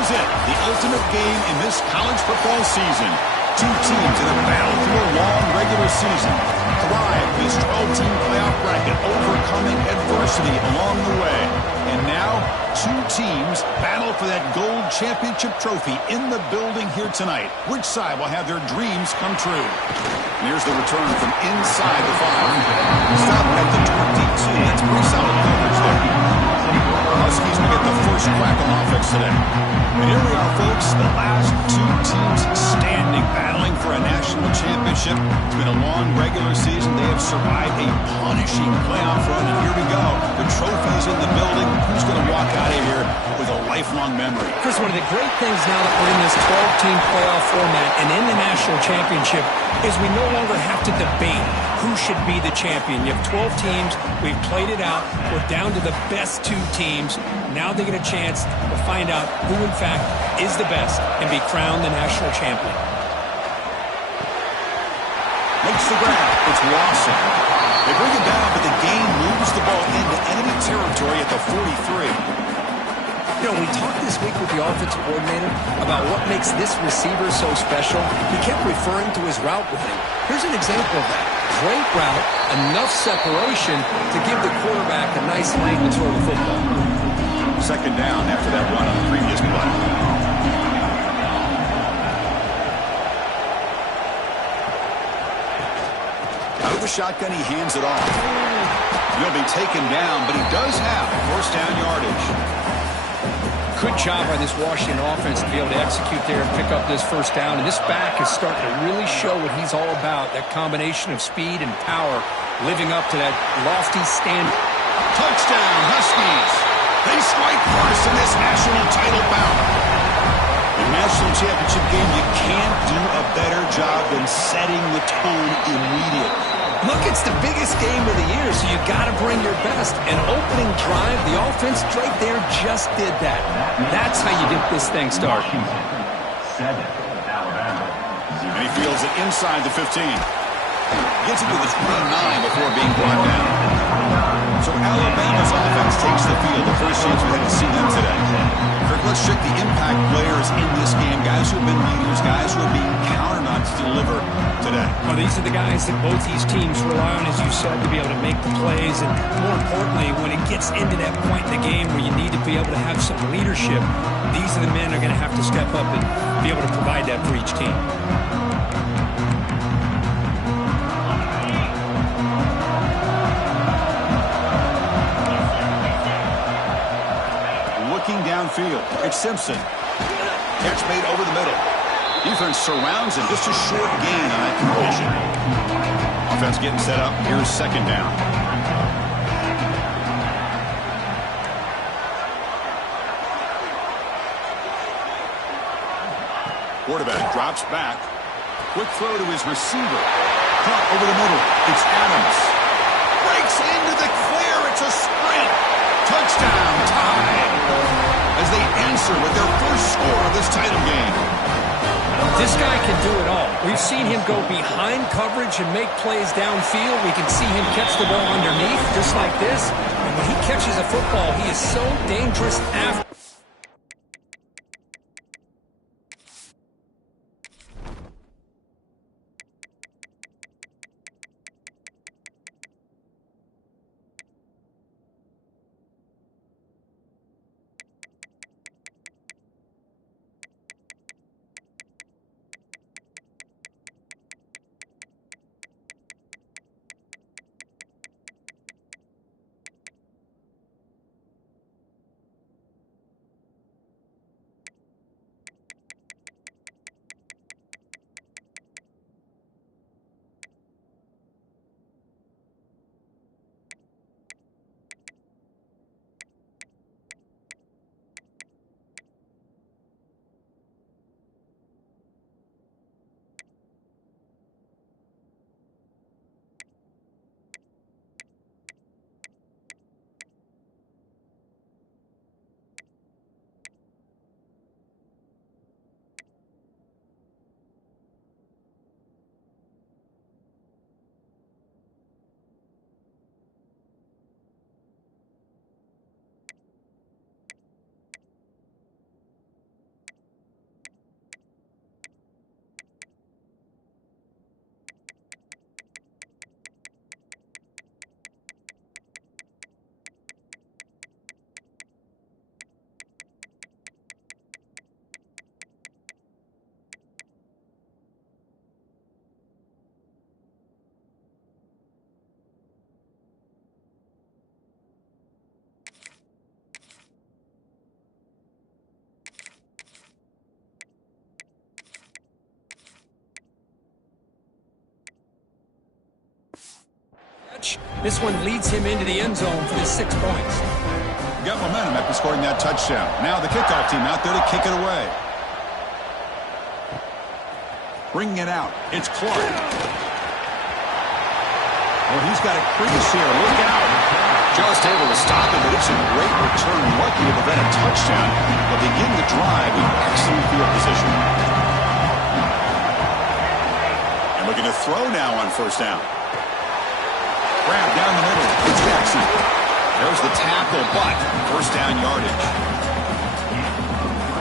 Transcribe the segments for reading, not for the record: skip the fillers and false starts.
is it, the ultimate game in this college football season. Two teams in a battle through a long regular season. Thrive this 12-team playoff bracket, overcoming adversity along the way. And now, two teams battle for that gold championship trophy in the building here tonight. Which side will have their dreams come true? And here's the return from inside the 5. Stop at the 22. That's pretty solid coverage there. Huskies will get the first crack on offense today. And here we are, folks, the last two teams standing, battling for a national championship. It's been a long regular season. They have survived a punishing playoff run, and here we go. The trophy's in the building. Who's going to walk out of here with a lifelong memory? Chris, one of the great things now that we're in this 12-team playoff format and in the national championship is we no longer have to debate who should be the champion. You have 12 teams. We've played it out. We're down to the best two teams. Now they get a chance to find out who, in fact, is the best and be crowned the national champion. Makes the grab. It's Lawson. They bring it down, but the game moves the ball into enemy territory at the 43. You know, we talked this week with the offensive coordinator about what makes this receiver so special. He kept referring to his route running. Here's an example of that. Great route, enough separation to give the quarterback a nice lane to throw the football. Second down after that run on the previous play. Out of the shotgun, he hands it off. He'll be taken down, but he does have first down yardage. Good job by this Washington offense to be able to execute there and pick up this first down. And this back is starting to really show what he's all about, that combination of speed and power, living up to that lofty standard. Touchdown, Huskies. They strike first in this national title bout. In a national championship game, you can't do a better job than setting the tone immediately. Look, it's the biggest game of the year, so you got to bring your best. An opening drive, the offense right there just did that. That's how you get this thing started. And he fields it inside the 15. Gets it to the 29 before being brought down. So Alabama's offense takes the field. The first chance we had to see them today. Kirk, let's check the impact players in this game. Guys who have been leaders, guys who are being counted on to deliver today. Well, these are the guys that both these teams rely on, as you said, to be able to make the plays. And more importantly, when it gets into that point in the game where you need to be able to have some leadership, these are the men that are going to have to step up and be able to provide that for each team. Downfield. It's Simpson. Catch made over the middle. Defense surrounds him. Just a short gain on that completion. Offense getting set up. Here's second down. Quarterback drops back. Quick throw to his receiver. Caught over the middle. It's Adams. Breaks into the clear. It's a sprint. Touchdown. Tied. As they answer with their first score of this title game. This guy can do it all. We've seen him go behind coverage and make plays downfield. We can see him catch the ball underneath, just like this. And when he catches a football, he is so dangerous after. catch. This one leads him into the end zone for his 6 points. Got momentum after scoring that touchdown. Now the kickoff team out there to kick it away. Bringing it out. It's Clark. Well, he's got a crease here. Look out. Just able to stop him, but it's a great return. Lucky to prevent a touchdown. But begin the drive with excellent field position. And looking to throw now on first down. Grab down the middle. It's Jackson. There's the tackle, but first down yardage.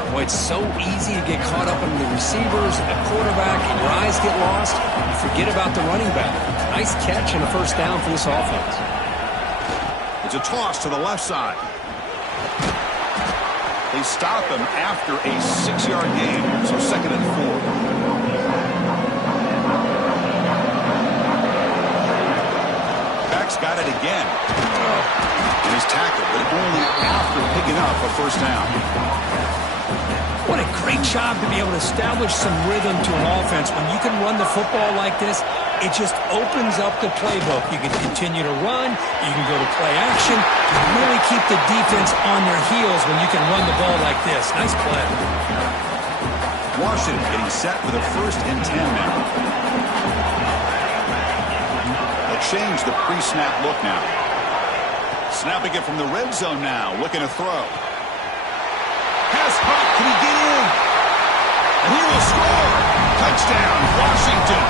Boy, it's so easy to get caught up in the receivers, the quarterback, and your eyes get lost. You forget about the running back. Nice catch and a first down for this offense. It's a toss to the left side. They stop him after a 6-yard gain, so 2nd and 4. Back's got it again. And he's tackled, but only after picking up a first down. What a great job to be able to establish some rhythm to an offense. When you can run the football like this, it just opens up the playbook. You can continue to run. You can go to play action. You really keep the defense on their heels when you can run the ball like this. Nice play. Washington getting set for the 1st and 10 now. They'll change the pre-snap look now. Snapping it from the red zone now. Looking to throw. Pass hot. Can he get in? And he will score. Touchdown, Washington.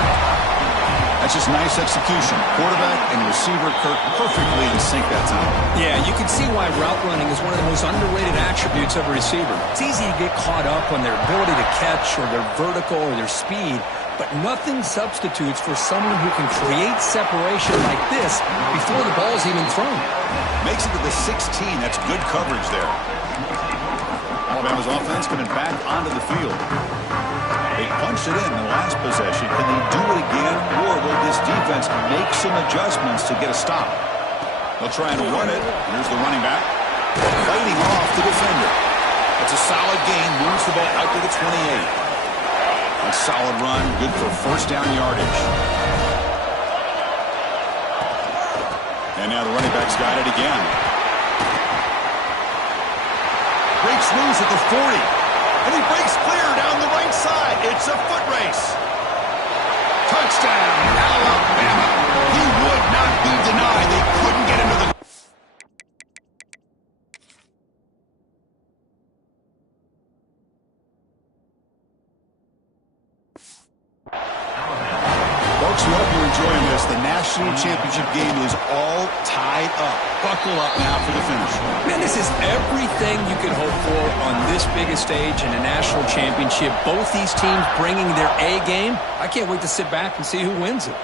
That's just nice execution. Quarterback and receiver Kirk perfectly in sync that time. Yeah, you can see why route running is one of the most underrated attributes of a receiver. It's easy to get caught up on their ability to catch or their vertical or their speed, but nothing substitutes for someone who can create separation like this before the ball is even thrown. Makes it to the 16. That's good coverage there. Alabama's offense coming back onto the field. They punched it in the last possession. Can they do it again, or will this defense make some adjustments to get a stop? They'll try and run it. Here's the running back. Fighting off the defender. It's a solid gain. Moves the ball out to the 28. A solid run. Good for first down yardage. And now the running back's got it again. Breaks loose at the 40. And he breaks clear down the right side. It's a foot race. Touchdown, Alabama. He would not be denied. They couldn't get into the... Folks, we hope you're enjoying this. The national championship game is all tied up. Buckle up now for the finish. Man, this is everything you could hope for on this biggest stage in a national championship. Both these teams bringing their A game. I can't wait to sit back and see who wins it.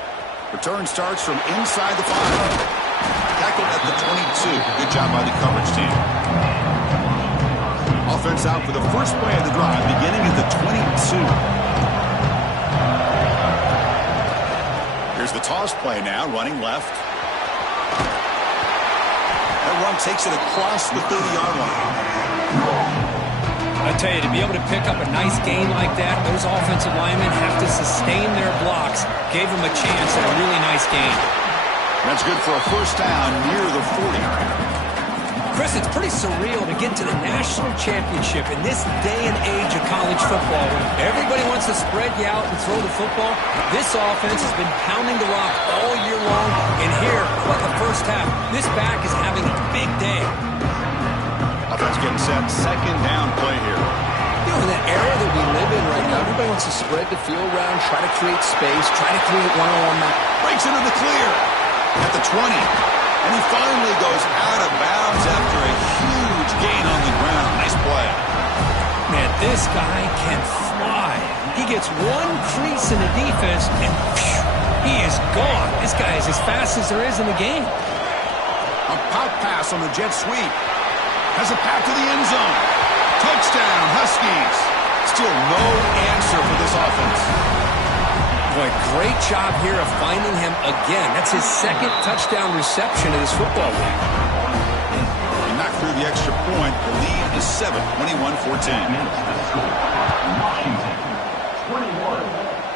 Return starts from inside the 5. Tackled at the 22. Good job by the coverage team. Offense out for the first play of the drive, beginning at the 22. Here's the toss play now, running left. That run takes it across the 30-yard line. I tell you, to be able to pick up a nice gain like that, those offensive linemen have to sustain their blocks. Gave them a chance at a really nice gain. That's good for a first down near the 40. Chris, it's pretty surreal to get to the national championship in this day and age of college football when everybody wants to spread you out and throw the football. This offense has been pounding the rock all year long, and here, what the first half, this back is having a big day. Offense getting set, second down play here. You know, in that era that we live in right now, everybody wants to spread the field around, try to create space, try to create one-on-one match. Breaks into the clear at the 20. And he finally goes out of bounds after a huge gain on the ground. Nice play. Man, this guy can fly. He gets one crease in the defense, and phew, he is gone. This guy is as fast as there is in the game. A pop pass on the jet sweep. Has a path to the end zone. Touchdown, Huskies. Still no answer for this offense. Boy, great job here of finding him again. That's his second touchdown reception of this football week. He knocked through the extra point. The lead is 7, 21-14. Washington, 21,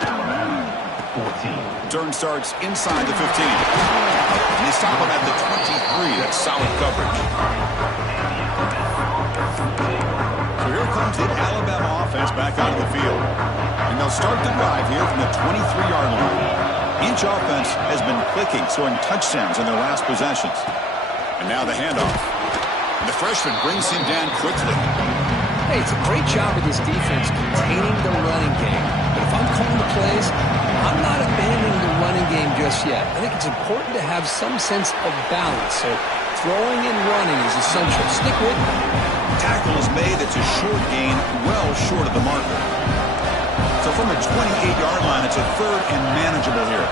Alabama, 14. Turn starts inside the 15. And they stop him at the 23. That's solid coverage. So here comes the Alabama offense back onto the field. And they'll start the drive here from the 23-yard line. Each offense has been clicking, scoring touchdowns in their last possessions. And now the handoff. And the freshman brings him down quickly. Hey, it's a great job of this defense containing the running game. But if I'm calling the plays, I'm not abandoning the running game just yet. I think it's important to have some sense of balance. So throwing and running is essential. Stick with me. Tackle is made. It's a short gain, well short of the marker. So from the 28-yard line, it's a third and manageable here.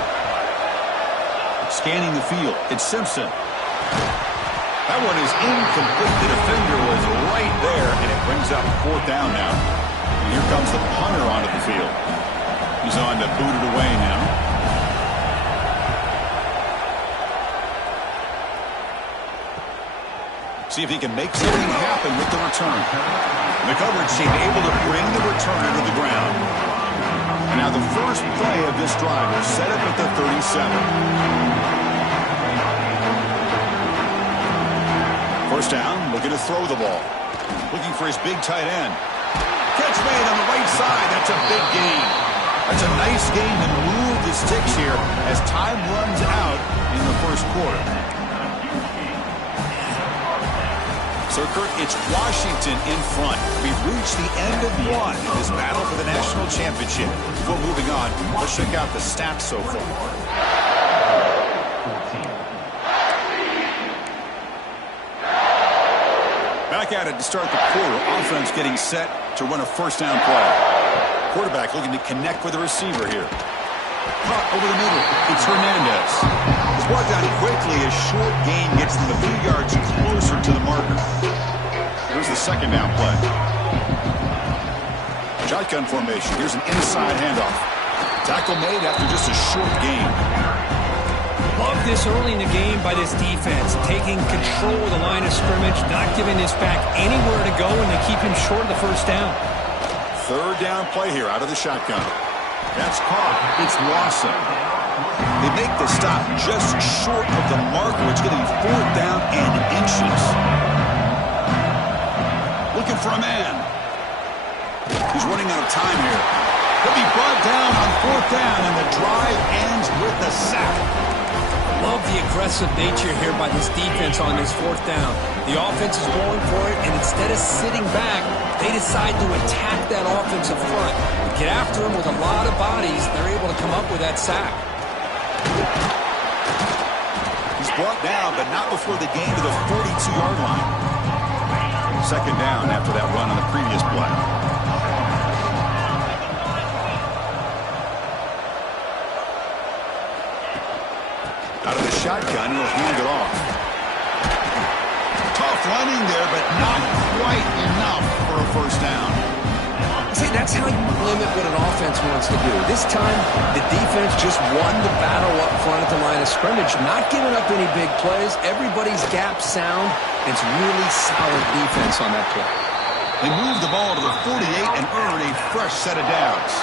Scanning the field, it's Simpson. That one is incomplete. The defender was right there, and it brings up fourth down now. And here comes the punter onto the field. He's on to boot it away now. See if he can make something happen with the return. The coverage team able to bring the returner to the ground. And now the first play of this drive is set up at the 37. First down, looking to throw the ball. Looking for his big tight end. Catch made on the right side. That's a big gain. That's a nice gain to move the sticks here as time runs out in the first quarter. So, Kurt, it's Washington in front. We've reached the end of one in this battle for the national championship. Before moving on, let's check out the stats so far. Back at it to start the quarter. Offense getting set to run a first down play. Quarterback looking to connect with the receiver here. Caught over the middle. It's Hernandez. He's brought down quickly. A short gain gets them a few yards closer to the marker. Here's the second down play. Shotgun formation. Here's an inside handoff. Tackle made after just a short gain. Love this early in the game by this defense, taking control of the line of scrimmage, not giving this back anywhere to go, and they keep him short of the first down. Third down play here out of the shotgun. That's caught. It's Lawson. They make the stop just short of the marker. It's going to be fourth down and inches. Looking for a man. He's running out of time here. He'll be brought down on fourth down, and the drive ends with the sack. Love the aggressive nature here by this defense on this fourth down. The offense is going for it, and instead of sitting back, they decide to attack that offensive front. Get after them with a lot of bodies. They're able to come up with that sack. He's brought down, but not before the gain to the 42-yard line. Second down after that run on the previous play. Out of the shotgun, he'll hand it off. Tough running there, but not quite enough for a first down. See, that's how you limit what an offense wants to do. This time, the defense just won the battle up front at the line of scrimmage, not giving up any big plays. Everybody's gap sound. It's really solid defense on that play. They move the ball to the 48 and earn a fresh set of downs.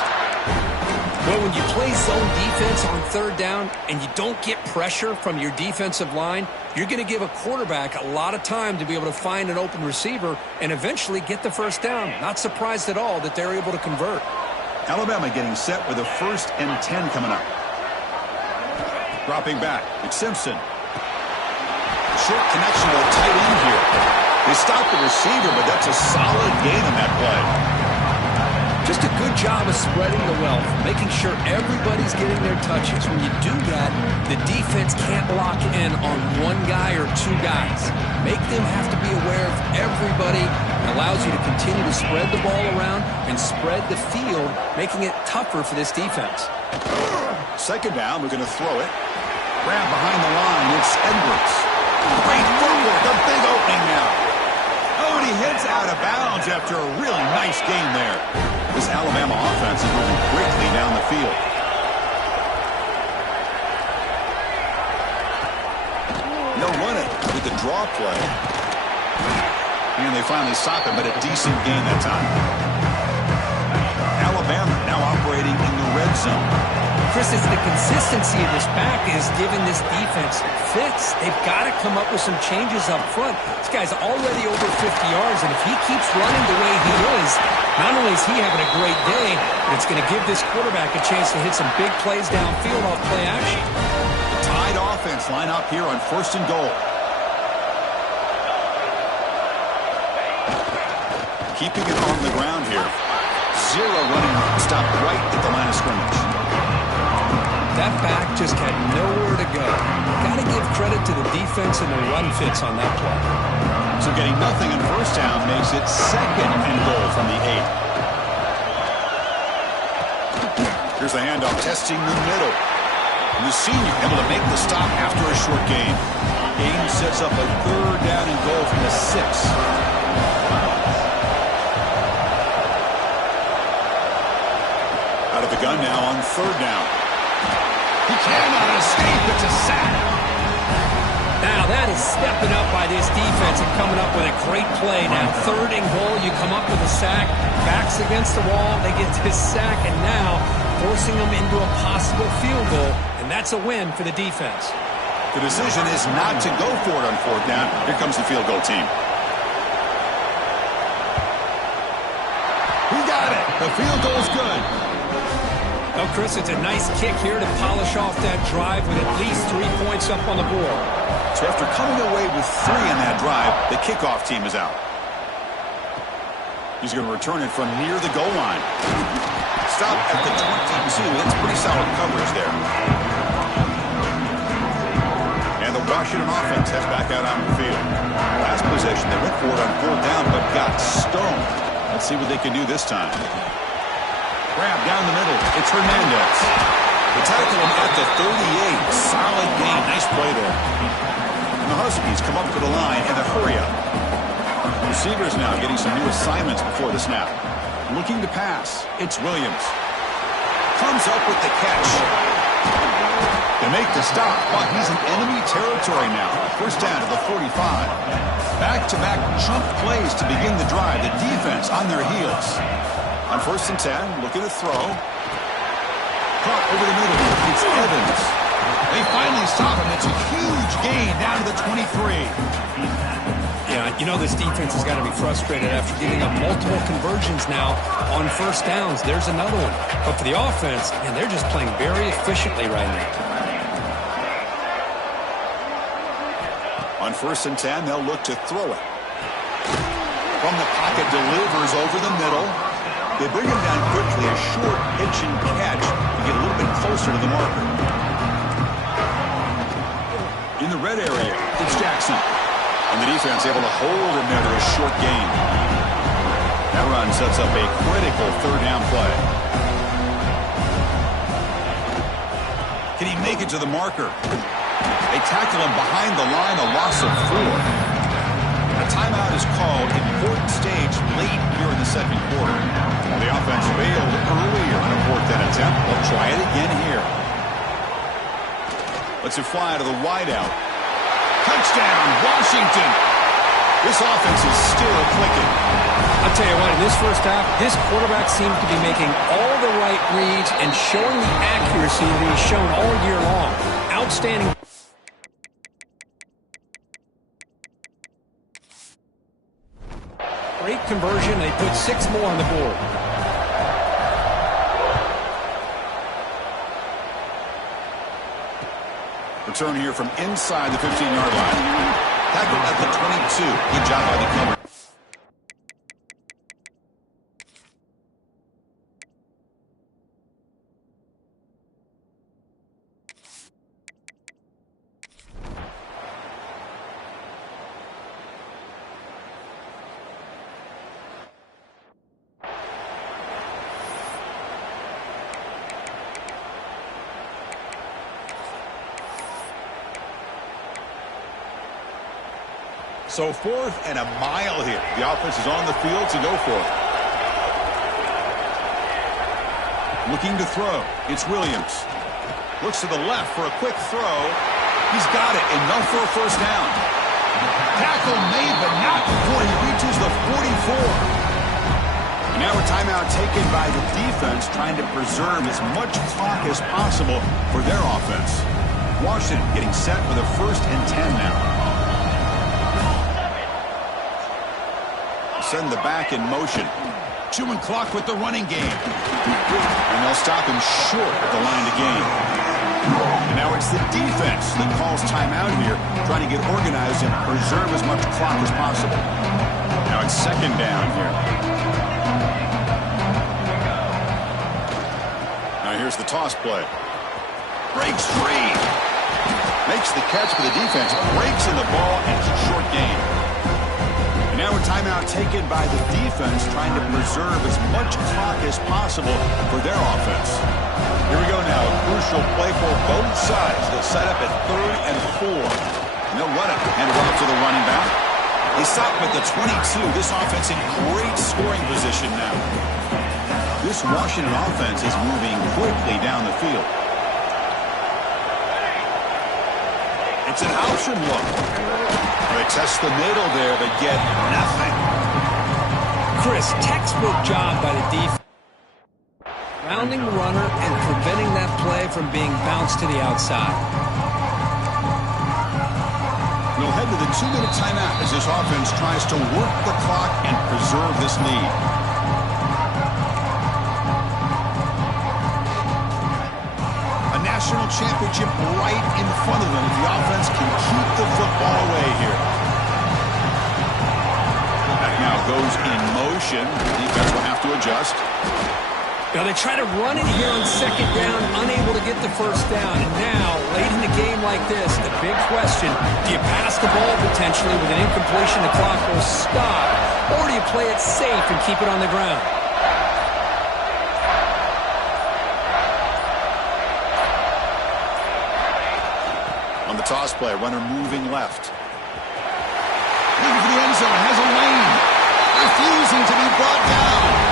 Well, when you play zone defense on third down and you don't get pressure from your defensive line, you're going to give a quarterback a lot of time to be able to find an open receiver and eventually get the first down. Not surprised at all that they're able to convert. Alabama getting set with a 1st and 10 coming up. Dropping back, it's Simpson. Short connection to the tight end here. They stop the receiver, but that's a solid gain on that play. Just a good job of spreading the wealth, making sure everybody's getting their touches. When you do that, the defense can't lock in on one guy or two guys. Make them have to be aware of everybody. It allows you to continue to spread the ball around and spread the field, making it tougher for this defense. Second down, we're going to throw it. Grab behind the line, it's Edwards. Great footwork, a big opening now. Oh, and he hits out of bounds after a really nice game there. This Alabama offense is moving quickly down the field. They'll run it with the draw play. And they finally stop him, but a decent gain that time. Alabama now operating in the red zone. Chris, it's the consistency of this back is giving this defense fits. They've got to come up with some changes up front. This guy's already over 50 yards, and if he keeps running the way he is, not only is he having a great day, but it's going to give this quarterback a chance to hit some big plays downfield off play action. The Tide offense line up here on 1st and goal. Keeping it on the ground here. Zero running stop right at the line of scrimmage. That back just had nowhere to go. Got to give credit to the defense and the run fits on that play. So getting nothing on 1st down makes it 2nd and goal from the 8. Here's the handoff, testing the middle. And the senior able to make the stop after a short gain. Gain sets up a 3rd down and goal from the 6. Out of the gun now on 3rd down. He cannot escape. It's a sack. Now that is stepping up by this defense and coming up with a great play. Now 3rd and goal, you come up with a sack. Backs against the wall. They get this sack, and now forcing them into a possible field goal. And that's a win for the defense. The decision is not to go for it on 4th down. Here comes the field goal team. He got it. The field goal's good. Oh, Chris, it's a nice kick here to polish off that drive with at least 3 points up on the board. So after coming away with 3 in that drive, the kickoff team is out. He's going to return it from near the goal line. Stop at the 22. That's pretty solid coverage there. And the Washington offense heads back out on the field. Last possession, they went for it on 4th down, but got stoned. Let's see what they can do this time. Grab down the middle. It's Hernandez. They tackle him at the 38. Solid gain. Nice play there. And the Huskies come up to the line in a hurry up. Receivers now getting some new assignments before the snap. Looking to pass. It's Williams. Comes up with the catch. They make the stop, but he's in enemy territory now. 1st down to the 45. Back-to-back chunk plays to begin the drive. The defense on their heels. On 1st and 10, looking to throw. Caught over the middle. It's Evans. They finally stop him. It's a huge gain down to the 23. Yeah, you know this defense has got to be frustrated after giving up multiple conversions now on 1st downs. There's another one. But for the offense, man, they're just playing very efficiently right now. On 1st and 10, they'll look to throw it. From the pocket, delivers over the middle. They bring him down quickly, a short pitch and catch to get a little bit closer to the marker. In the red area, it's Jackson. And the defense able to hold him there to a short gain. That run sets up a critical 3rd down play. Can he make it to the marker? They tackle him behind the line, a loss of 4. A timeout is called. Important stage late here in the 2nd quarter. Well, the offense failed earlier on a 4th down attempt. They'll try it again here. Lets it fly to the wideout. Touchdown, Washington. This offense is still clicking. I'll tell you what, in this 1st half, this quarterback seems to be making all the right reads and showing the accuracy that he's shown all year long. Outstanding. Great conversion. They put 6 more on the board. Return here from inside the 15-yard line. Tackled at the 22. Good job by the cover. So 4th and a mile here. The offense is on the field to go for it. Looking to throw. It's Williams. Looks to the left for a quick throw. He's got it. Enough for a 1st down. Tackle made, but not before he reaches the 44. And now a timeout taken by the defense, trying to preserve as much clock as possible for their offense. Washington getting set for the 1st and 10 now. Send the back in motion. Chewing clock with the running game. And they'll stop him short at the line to gain. And now it's the defense that calls timeout here, trying to get organized and preserve as much clock as possible. Now it's 2nd down here. Now here's the toss play. Breaks free. Makes the catch for the defense. Breaks in the ball, and it's a short gain. And now a timeout taken by the defense, trying to preserve as much clock as possible for their offense. Here we go now. A crucial play for both sides. They'll set up at 3rd and 4. And they'll run it. Hand it off to the running back. They stop him at the 22. This offense in great scoring position now. This Washington offense is moving quickly down the field. It's an option look. They test the middle there, but get nothing. Chris, textbook job by the defense. Rounding the runner and preventing that play from being bounced to the outside. We'll head to the 2-minute timeout as this offense tries to work the clock and preserve this lead. A national championship right in front of them if the offense can keep the football away here. That now goes in motion. The defense will have to adjust. Now they try to run it here on 2nd down, unable to get the 1st down. And now, late in a game like this, the big question, do you pass the ball potentially with an incompletion, the clock will stop, or do you play it safe and keep it on the ground? On the toss play, runner moving left. Looking for the end zone, has a lane. Refusing to be brought down.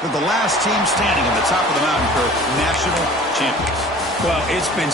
They're the last team standing at the top of the mountain for national champions. Well, it's been